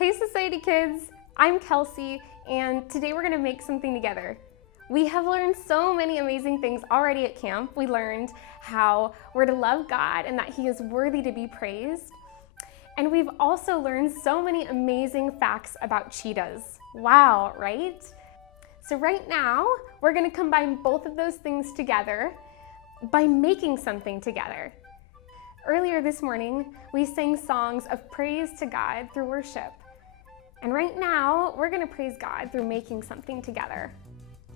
Hey Society Kids, I'm Kelsey, and today we're gonna make something together. We have learned so many amazing things already at camp. We learned how we're to love God and that He is worthy to be praised. And we've also learned so many amazing facts about cheetahs. Wow, right? So right now, we're gonna combine both of those things together by making something together. Earlier this morning, we sang songs of praise to God through worship. And right now, we're gonna praise God through making something together.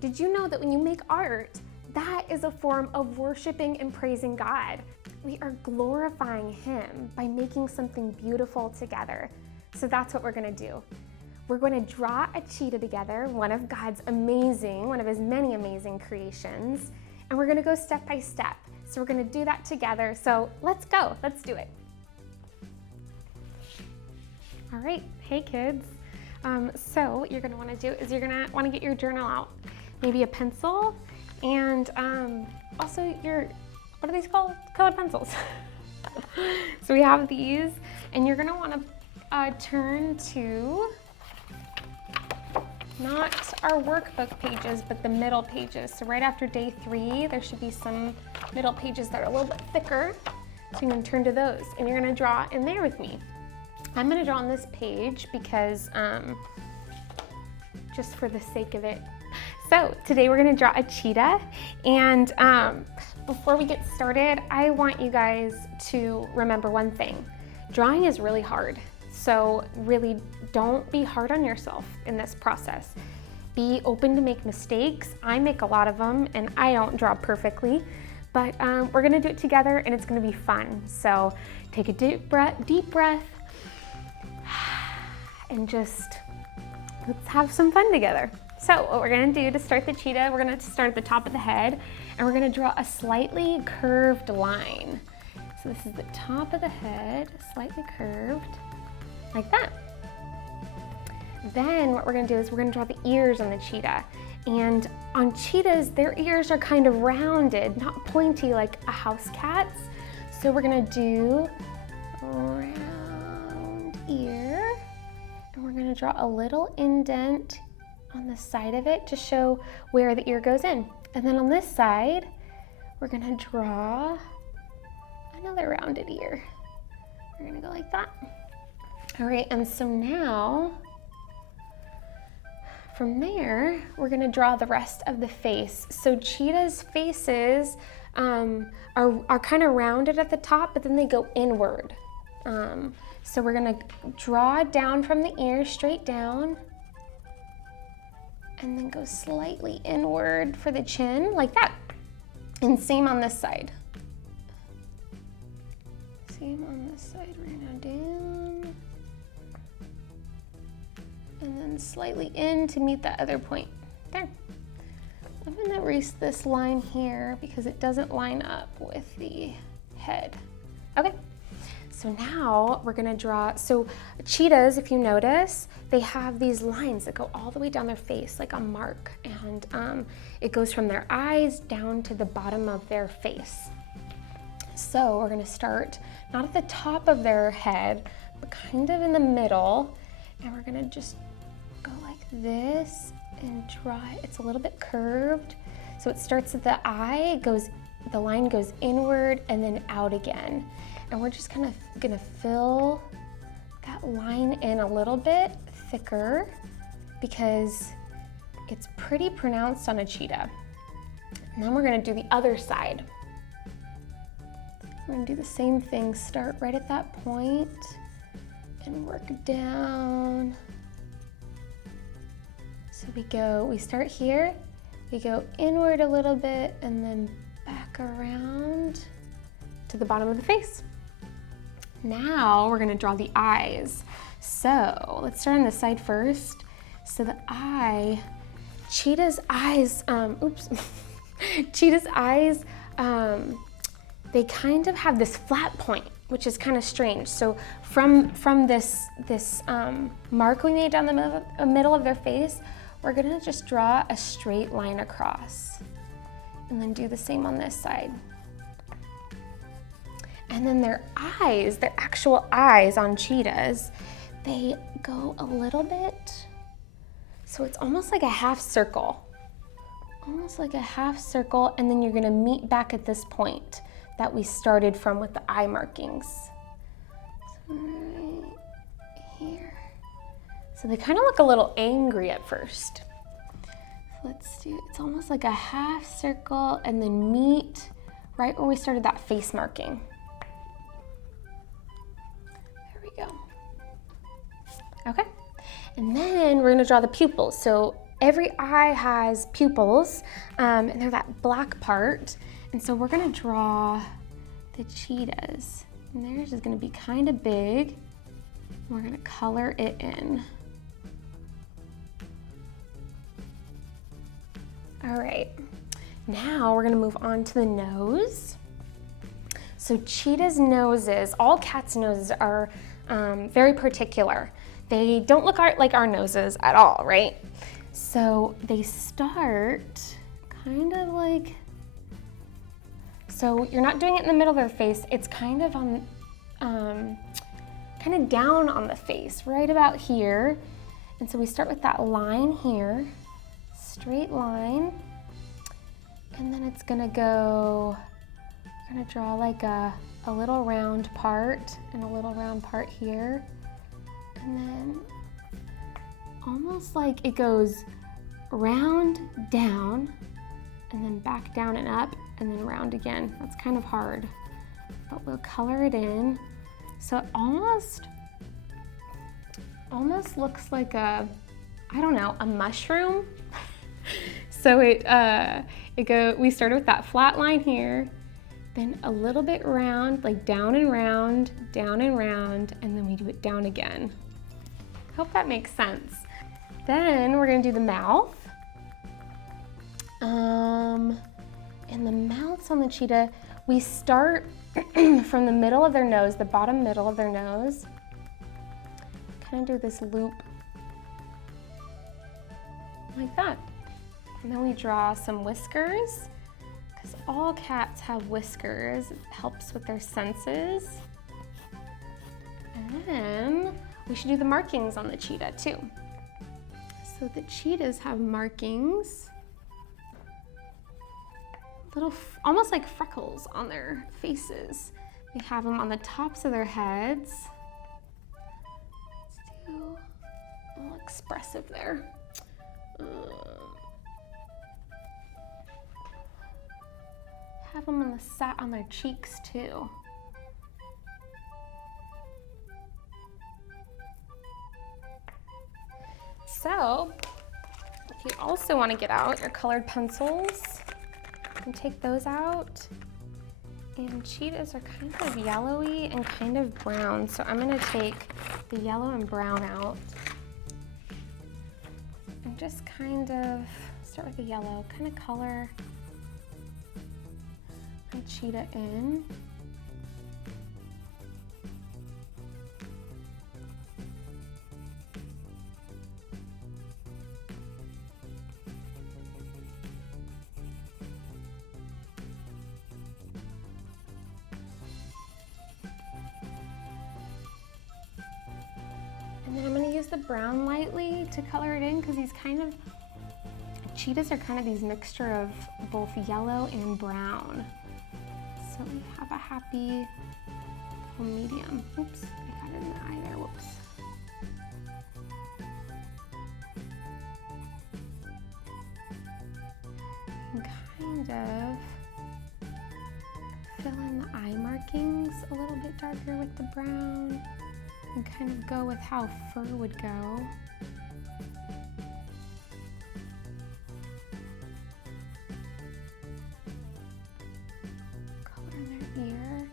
Did you know that when you make art, that is a form of worshiping and praising God? We are glorifying Him by making something beautiful together. So that's what we're gonna do. We're going to draw a cheetah together, one of His many amazing creations, and we're gonna go step by step. So we're gonna do that together. So let's go, let's do it. All right, hey kids. So what you're gonna wanna do is you're gonna wanna get your journal out, maybe a pencil, and also what are these called? Colored pencils. So we have these, and you're gonna wanna turn to not our workbook pages, but the middle pages. So right after day 3, there should be some middle pages that are a little bit thicker. So you can turn to those, and you're gonna draw in there with me. I'm gonna draw on this page because just for the sake of it. So today we're gonna draw a cheetah, and before we get started, I want you guys to remember one thing. Drawing is really hard, so really don't be hard on yourself in this process. Be open to make mistakes. I make a lot of them, and I don't draw perfectly, but we're gonna do it together, and it's gonna be fun. So take a deep breath, and just let's have some fun together. So what we're gonna do to start the cheetah, we're gonna start at the top of the head, and we're gonna draw a slightly curved line. So this is the top of the head, slightly curved, like that. Then what we're gonna do is we're gonna draw the ears on the cheetah. And on cheetahs, their ears are kind of rounded, not pointy like a house cat's. So we're gonna do a round ear, and we're gonna draw a little indent on the side of it to show where the ear goes in. And then on this side, we're gonna draw another rounded ear. We're gonna go like that. All right, and so now, from there, we're gonna draw the rest of the face. So cheetahs' faces are kind of rounded at the top, but then they go inward. So we're gonna draw down from the ear, straight down, and then go slightly inward for the chin, like that. And same on this side. Same on this side, we're gonna down, and then slightly in to meet that other point. There. I'm gonna erase this line here because it doesn't line up with the head. Okay. So now we're gonna draw, so cheetahs, if you notice, they have these lines that go all the way down their face, like a mark, and it goes from their eyes down to the bottom of their face. So we're gonna start, not at the top of their head, but kind of in the middle, and we're gonna just go like this and draw it. It's a little bit curved, so it starts at the eye, the line goes inward and then out again. And we're just kind of gonna fill that line in a little bit thicker because it's pretty pronounced on a cheetah. And then we're gonna do the other side. We're gonna do the same thing, start right at that point and work down. So we start here, we go inward a little bit and then back around to the bottom of the face. Now we're gonna draw the eyes. So let's start on this side first. So the eye, cheetah's eyes, cheetah's eyes, they kind of have this flat point, which is kind of strange. So from this mark we made down the middle of their face, we're gonna just draw a straight line across and then do the same on this side. And then their eyes, their actual eyes on cheetahs, they go a little bit, so it's almost like a half circle. Almost like a half circle, and then you're gonna meet back at this point that we started from with the eye markings. So right here. So they kind of look a little angry at first. Let's do, it's almost like a half circle and then meet right where we started that face marking. There we go. Okay, and then we're gonna draw the pupils. So every eye has pupils, and they're that black part. And so we're gonna draw the cheetahs. And theirs is gonna be kind of big. We're gonna color it in. All right, now we're gonna move on to the nose. So cheetah's noses, all cats' noses are very particular. They don't look like our noses at all, right? So they start kind of like, so you're not doing it in the middle of their face, it's kind of on, kind of down on the face, right about here. And so we start with that line here, straight line, and then it's gonna go, we're gonna draw like a little round part and a little round part here, and then almost like it goes round, down, and then back down and up, and then round again. That's kind of hard, but we'll color it in. So it almost looks like a, I don't know, a mushroom. So we started with that flat line here, then a little bit round, like down and round, and then we do it down again. Hope that makes sense. Then we're gonna do the mouth. And the mouths on the cheetah, we start from the middle of their nose, the bottom middle of their nose. Kind of do this loop like that. And then we draw some whiskers, because all cats have whiskers. It helps with their senses. And then we should do the markings on the cheetah too. So the cheetahs have markings, little, almost like freckles on their faces. We have them on the tops of their heads. Let's do a little expressive there. Have them on their cheeks too. So, if you also want to get out your colored pencils, you can take those out. And cheetahs are kind of yellowy and kind of brown, so I'm going to take the yellow and brown out. And just kind of start with the yellow, kind of color my cheetah in. And then I'm going to use the brown lightly to color it in, because he's kind of, cheetahs are kind of these mixture of both yellow and brown. So we have a happy little medium. Oops, I got it in the eye there, whoops. And kind of fill in the eye markings a little bit darker with the brown, and kind of go with how fur would go. Color their ear.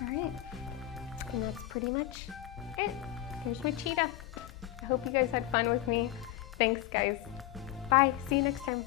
All right, and that's pretty much it. Here's my cheetah. I hope you guys had fun with me. Thanks, guys. Bye, see you next time.